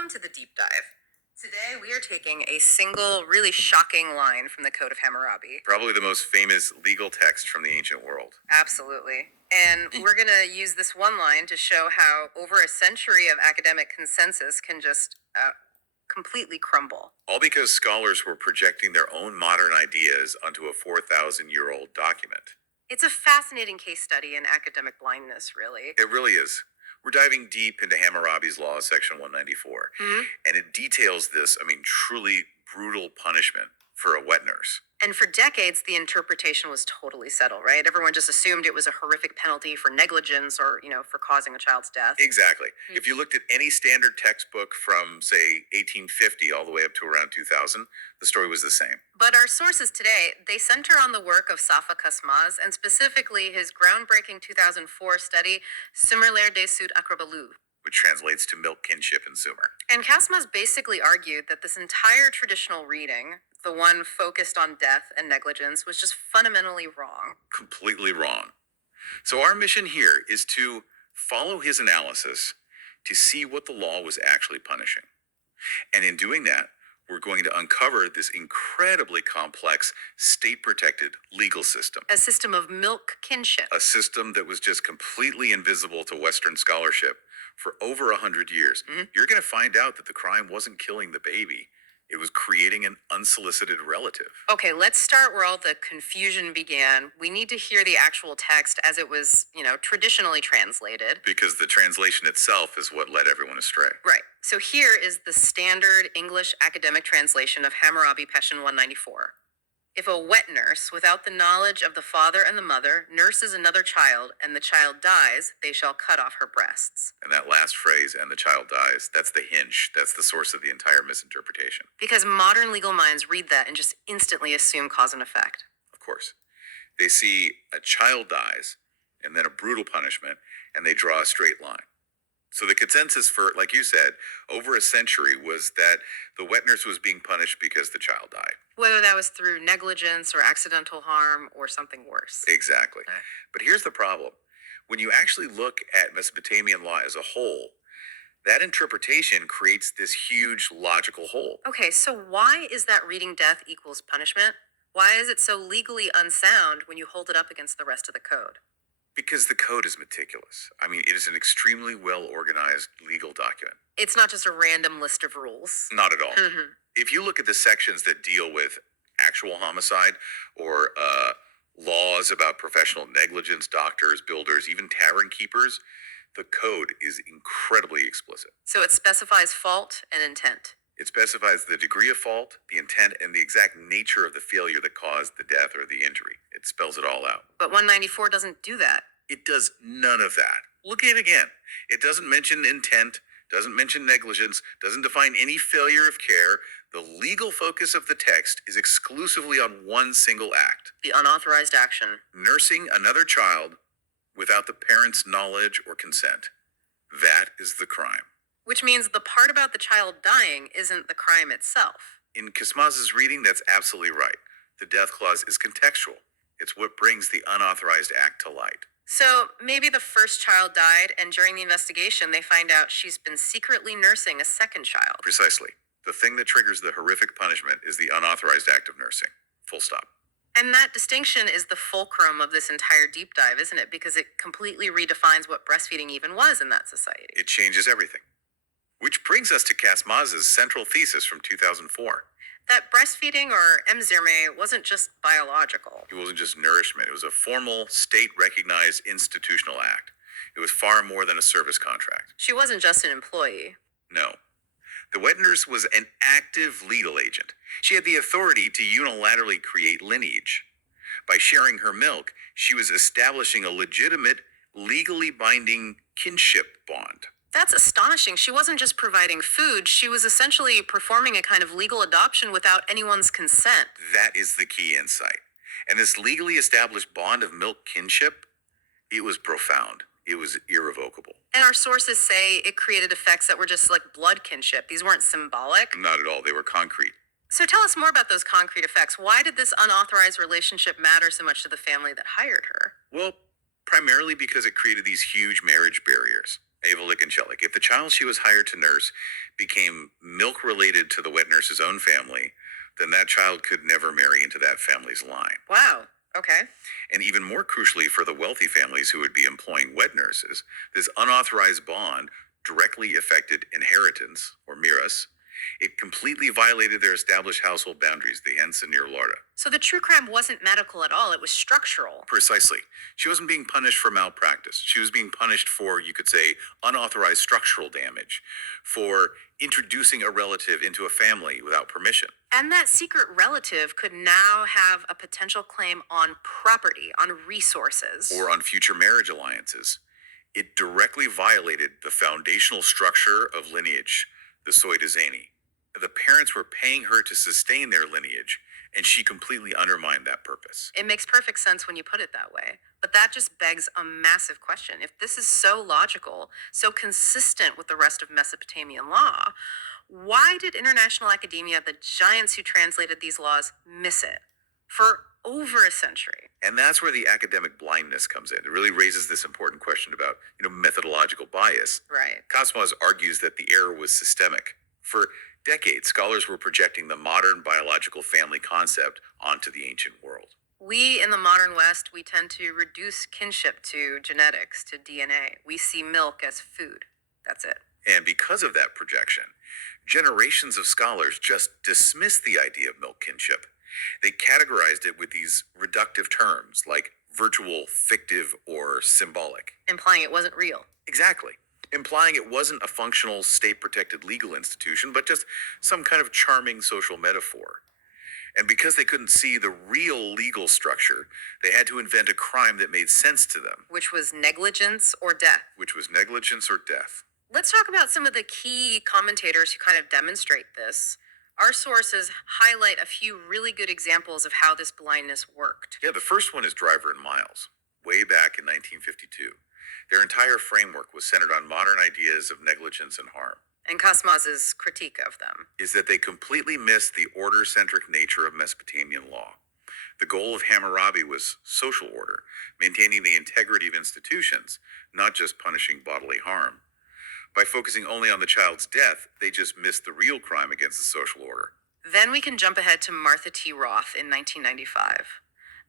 Welcome to the deep dive. Today we are taking a single, really shocking line from the Code of Hammurabi. Probably the most famous legal text from the ancient world. Absolutely. And we're going to use this one line to show how over a century of academic consensus can just completely crumble. All because scholars were projecting their own modern ideas onto a 4,000-year-old document. It's a fascinating case study in academic blindness, really. It really is. We're diving deep into Hammurabi's Laws, Section 194. And it details this, truly brutal punishment for a wet nurse. And for decades, the interpretation was totally settled, right? Everyone just assumed it was a horrific penalty for negligence or, for causing a child's death. Exactly. If you looked at any standard textbook from, say, 1850 all the way up to around 2000, the story was the same. But our sources today, they center on the work of Safa Kaçmaz and specifically his groundbreaking 2004 study, Similar de Sud Akrabalu, Which translates to milk, kinship, and sumer. And Kaçmaz basically argued that this entire traditional reading, the one focused on death and negligence, was just fundamentally wrong. Completely wrong. So our mission here is to follow his analysis to see what the law was actually punishing. And in doing that, we're going to uncover this incredibly complex, state-protected legal system. A system of milk kinship. A system that was just completely invisible to Western scholarship for over 100 years. You're going to find out that the crime wasn't killing the baby. It was creating an unsolicited relative. Okay, let's start where all the confusion began. We need to hear the actual text as it was, traditionally translated. Because the translation itself is what led everyone astray. Right. So here is the standard English academic translation of Hammurabi Peshin 194. If a wet nurse, without the knowledge of the father and the mother, nurses another child, and the child dies, they shall cut off her breasts. And that last phrase, and the child dies, that's the hinge. That's the source of the entire misinterpretation. Because modern legal minds read that and just instantly assume cause and effect. Of course. They see a child dies, and then a brutal punishment, and they draw a straight line. So the consensus for, like you said, over a century was that the wet nurse was being punished because the child died. Whether that was through negligence or accidental harm or something worse. Exactly. But here's the problem. When you actually look at Mesopotamian law as a whole, that interpretation creates this huge logical hole. Okay, so why is that reading death equals punishment? Why is it so legally unsound when you hold it up against the rest of the code? Because the code is meticulous. It is an extremely well-organized legal document. It's not just a random list of rules. Not at all. If you look at the sections that deal with actual homicide or laws about professional negligence, doctors, builders, even tavern keepers, the code is incredibly explicit. So it specifies fault and intent. It specifies the degree of fault, the intent, and the exact nature of the failure that caused the death or the injury. It spells it all out. But 194 doesn't do that. It does none of that. Look at it again. It doesn't mention intent, doesn't mention negligence, doesn't define any failure of care. The legal focus of the text is exclusively on one single act. The unauthorized action. Nursing another child without the parent's knowledge or consent. That is the crime. Which means the part about the child dying isn't the crime itself. In Kaçmaz's reading, that's absolutely right. The death clause is contextual. It's what brings the unauthorized act to light. So maybe the first child died, and during the investigation, they find out she's been secretly nursing a second child. Precisely. The thing that triggers the horrific punishment is the unauthorized act of nursing. Full stop. And that distinction is the fulcrum of this entire deep dive, isn't it? Because it completely redefines what breastfeeding even was in that society. It changes everything. Which brings us to Kaçmaz's central thesis from 2004. That breastfeeding, or emzirme, wasn't just biological. It wasn't just nourishment. It was a formal, state-recognized institutional act. It was far more than a service contract. She wasn't just an employee. No. The wet nurse was an active legal agent. She had the authority to unilaterally create lineage. By sharing her milk, she was establishing a legitimate, legally binding kinship bond. That's astonishing. She wasn't just providing food. She was essentially performing a kind of legal adoption without anyone's consent. That is the key insight. And this legally established bond of milk kinship, it was profound. It was irrevocable. And our sources say it created effects that were just like blood kinship. These weren't symbolic. Not at all. They were concrete. So tell us more about those concrete effects. Why did this unauthorized relationship matter so much to the family that hired her? Well, primarily because it created these huge marriage barriers. Ava Lickenshellick. If the child she was hired to nurse became milk related to the wet nurse's own family, then that child could never marry into that family's line. Wow. Okay. And even more crucially for the wealthy families who would be employing wet nurses, this unauthorized bond directly affected inheritance, or miras. It completely violated their established household boundaries, the hens and near Larda. So the true crime wasn't medical at all, it was structural. Precisely. She wasn't being punished for malpractice. She was being punished for, you could say, unauthorized structural damage, for introducing a relative into a family without permission. And that secret relative could now have a potential claim on property, on resources. Or on future marriage alliances. It directly violated the foundational structure of lineage, the soi de zeni. The parents were paying her to sustain their lineage, and she completely undermined that purpose. It makes perfect sense when you put it that way. But that just begs a massive question. If this is so logical, so consistent with the rest of Mesopotamian law, why did international academia, the giants who translated these laws, miss it for over a century? And that's where the academic blindness comes in. It really raises this important question about, methodological bias. Right. Kaçmaz argues that the error was systemic. For decades, scholars were projecting the modern biological family concept onto the ancient world. We in the modern West, we tend to reduce kinship to genetics, to DNA. We see milk as food. That's it. And because of that projection, generations of scholars just dismissed the idea of milk kinship. They categorized it with these reductive terms like virtual, fictive, or symbolic. Implying it wasn't real. Exactly. Implying it wasn't a functional state-protected legal institution, but just some kind of charming social metaphor. And because they couldn't see the real legal structure, they had to invent a crime that made sense to them. Which was negligence or death. Which was negligence or death. Let's talk about some of the key commentators who kind of demonstrate this. Our sources highlight a few really good examples of how this blindness worked. Yeah, the first one is Driver and Miles, way back in 1952. Their entire framework was centered on modern ideas of negligence and harm. And Kaçmaz's critique of them is that they completely missed the order-centric nature of Mesopotamian law. The goal of Hammurabi was social order, maintaining the integrity of institutions, not just punishing bodily harm. By focusing only on the child's death, they just missed the real crime against the social order. Then we can jump ahead to Martha T. Roth in 1995.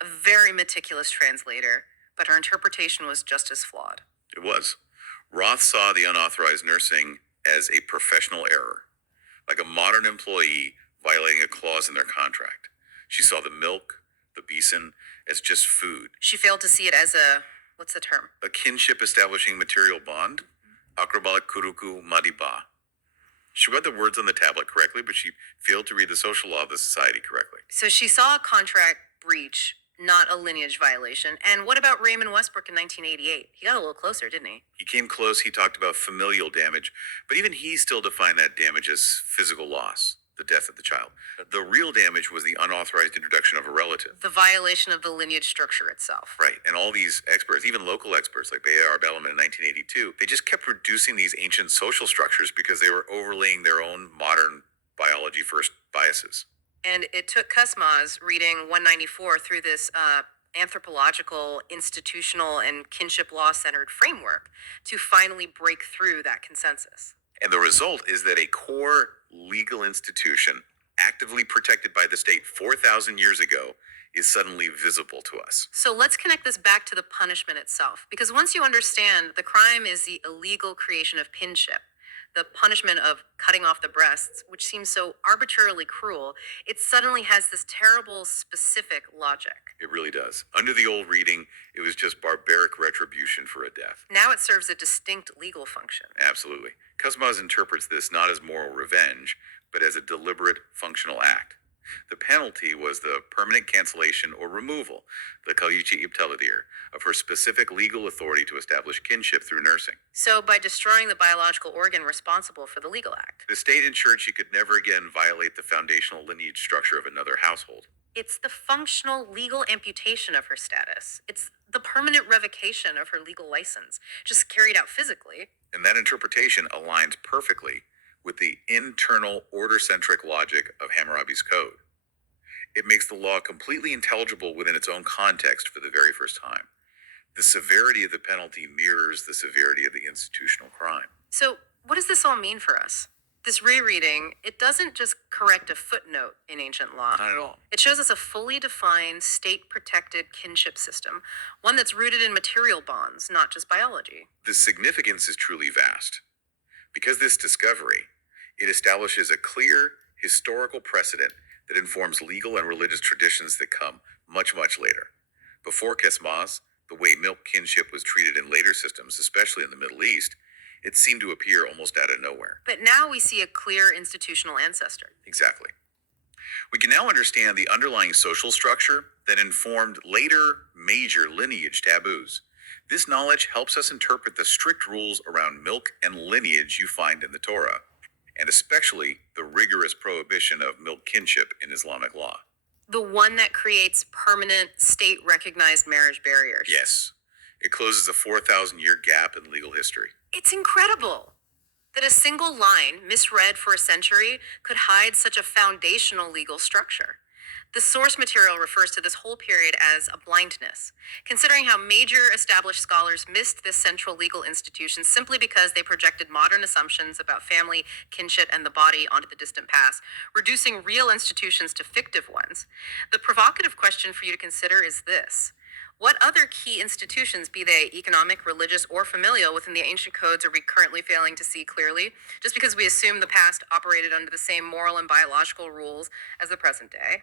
A very meticulous translator, but her interpretation was just as flawed. It was. Roth saw the unauthorized nursing as a professional error, like a modern employee violating a clause in their contract. She saw the milk, the beeson, as just food. She failed to see it as what's the term? A kinship establishing material bond. Akrabalik kuruku madiba. She read the words on the tablet correctly, but she failed to read the social law of the society correctly. So she saw a contract breach, not a lineage violation. And what about Raymond Westbrook in 1988? He got a little closer, didn't he? He came close. He talked about familial damage, but even he still defined that damage as physical loss, the death of the child. The real damage was the unauthorized introduction of a relative. The violation of the lineage structure itself. Right. And all these experts, even local experts like Bayar Bellman in 1982, they just kept reducing these ancient social structures because they were overlaying their own modern biology first biases. And it took Kaçmaz reading 194 through this anthropological, institutional, and kinship law-centered framework to finally break through that consensus. And the result is that a core legal institution, actively protected by the state 4,000 years ago, is suddenly visible to us. So let's connect this back to the punishment itself. Because once you understand the crime is the illegal creation of kinship, the punishment of cutting off the breasts, which seems so arbitrarily cruel, it suddenly has this terrible specific logic. It really does. Under the old reading, it was just barbaric retribution for a death. Now it serves a distinct legal function. Absolutely. Kaçmaz interprets this not as moral revenge, but as a deliberate functional act. The penalty was the permanent cancellation or removal, the kalyuchi iptaladir, of her specific legal authority to establish kinship through nursing. So by destroying the biological organ responsible for the legal act, the state ensured she could never again violate the foundational lineage structure of another household. It's the functional legal amputation of her status. It's the permanent revocation of her legal license, just carried out physically. And that interpretation aligns perfectly with the internal order-centric logic of Hammurabi's code. It makes the law completely intelligible within its own context for the very first time. The severity of the penalty mirrors the severity of the institutional crime. So, what does this all mean for us? This rereading, it doesn't just correct a footnote in ancient law. Not at all. It shows us a fully defined, state protected kinship system, one that's rooted in material bonds, not just biology. The significance is truly vast. Because this discovery, it establishes a clear historical precedent that informs legal and religious traditions that come much, much later. Before Kaçmaz, the way milk kinship was treated in later systems, especially in the Middle East, it seemed to appear almost out of nowhere. But now we see a clear institutional ancestor. Exactly. We can now understand the underlying social structure that informed later major lineage taboos. This knowledge helps us interpret the strict rules around milk and lineage you find in the Torah, and especially the rigorous prohibition of milk kinship in Islamic law. The one that creates permanent, state recognized marriage barriers. Yes, it closes a 4,000-year gap in legal history. It's incredible that a single line, misread for a century, could hide such a foundational legal structure. The source material refers to this whole period as a blindness, considering how major established scholars missed this central legal institution simply because they projected modern assumptions about family, kinship, and the body onto the distant past, reducing real institutions to fictive ones. The provocative question for you to consider is this. What other key institutions, be they economic, religious, or familial, within the ancient codes are we currently failing to see clearly, just because we assume the past operated under the same moral and biological rules as the present day?